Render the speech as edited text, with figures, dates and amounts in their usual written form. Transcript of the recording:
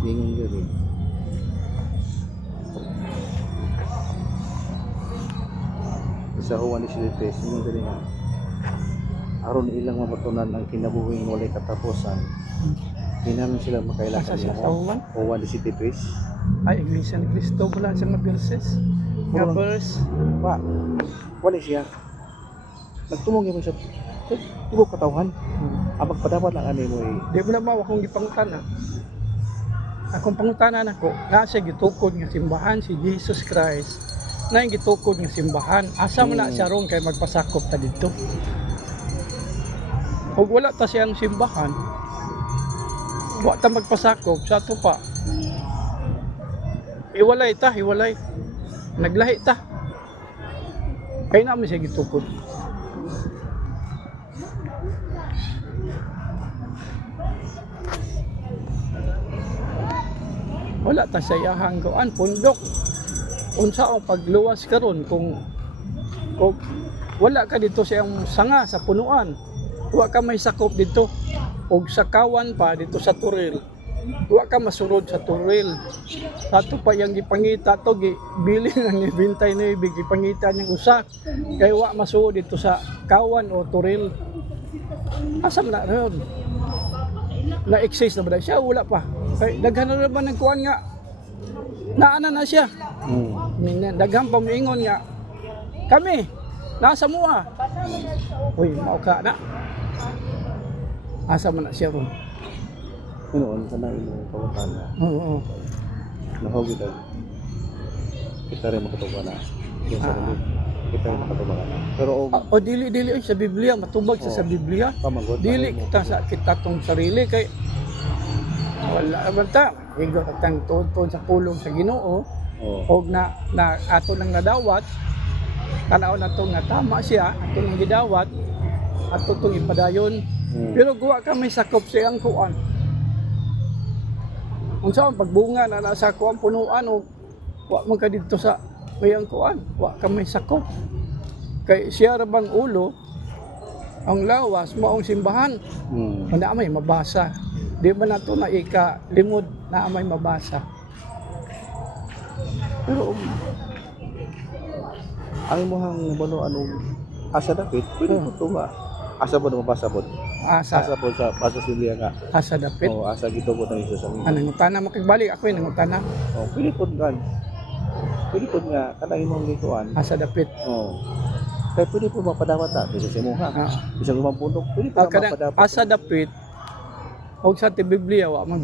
Gingon diri. Sa Juan 17, gingon diri nga. Aron ilang mabatunan ang kinabuhing walay katapusan. Hinamon sila makailasan Asa siya sa Juan? Juan 17. Ay, Iglesia ni Cristo wala siyang mga verses. Nga Murag- verse. Wa. Wala siya. Nagtumong mo siya. Tugog katawhan. Ang magpadapat lang ani mo Di mo na mawa akong gipangutana. Akong pangutanan ako, nasa gitukod nga simbahan si Jesus Christ. Na yung gitukod nga simbahan. Asa mo na siya ron kay magpasakop ta dito. Kung wala ta siyang simbahan, wa ta magpasakop sa ato pa. Iwalay ta, iwalay. Naglahi ta. Kaya namin siya gitukod. Wala ta sa iyahang kuan pundok. Unsa ang pagluwas karon kung wala ka dito sa iyang sanga sa punuan. Wa ka may sakop dito og sakawan pa dito sa turil. Wa ka masulod sa turil. Ato pa yang gipangita to bili nang ibintay na ibig gipangita niyang usa kay wa masuod dito sa kawan o turil. Asa man na ron? Na-exist na ba siya? Wala pa. Kay daghan na naman ng kuan nga. Naana na siya. Daghan pa moingon nga. Kami, nasa mua. Uy, mao ka na. Asa man na siya ron? Noon ka na imong pawatan. Oo. Nahog ito. Kita rin makatuba na. Yung sarili. Kita rin makatuba na. Pero O dili ay sa Biblia matubag sa Biblia. pamagod. Dili kita tong sarili kay wala man ta. Igo tang tuod sa pulong sa Ginoo. Og na ato nang nadawat. Tanaw na to nga tama siya ato nang gidawat. Ato tong ipadayon. Pero guwa kami sakop sa iyang kuan. Unsa ang pagbunga na nasa kuan punuan o wa man ka dito sa iyang kuan. Wa kami sakop. Kay siya ra bang ulo ang lawas maong simbahan. Na may mabasa. Di ba nato na ika-limod na may mabasa. Pero ang imong nabalo anong asa dapit pwede mo tuwa. Asa ba mabasa pod? Asa pod sa basa Biblia nga. Asa dapit. O asa gitubo ng Hesus ang Anong utana makigbalik ako nangutana. O pwede pod gan. Pwede pod nga kanang imong gikuan. Asa dapit. O. Kaya pwede po mapadawat ta bisa sa imong ha. Bisa lumang pundok pwede po Kadang mapadawat. asa dapit og sa Biblia wa man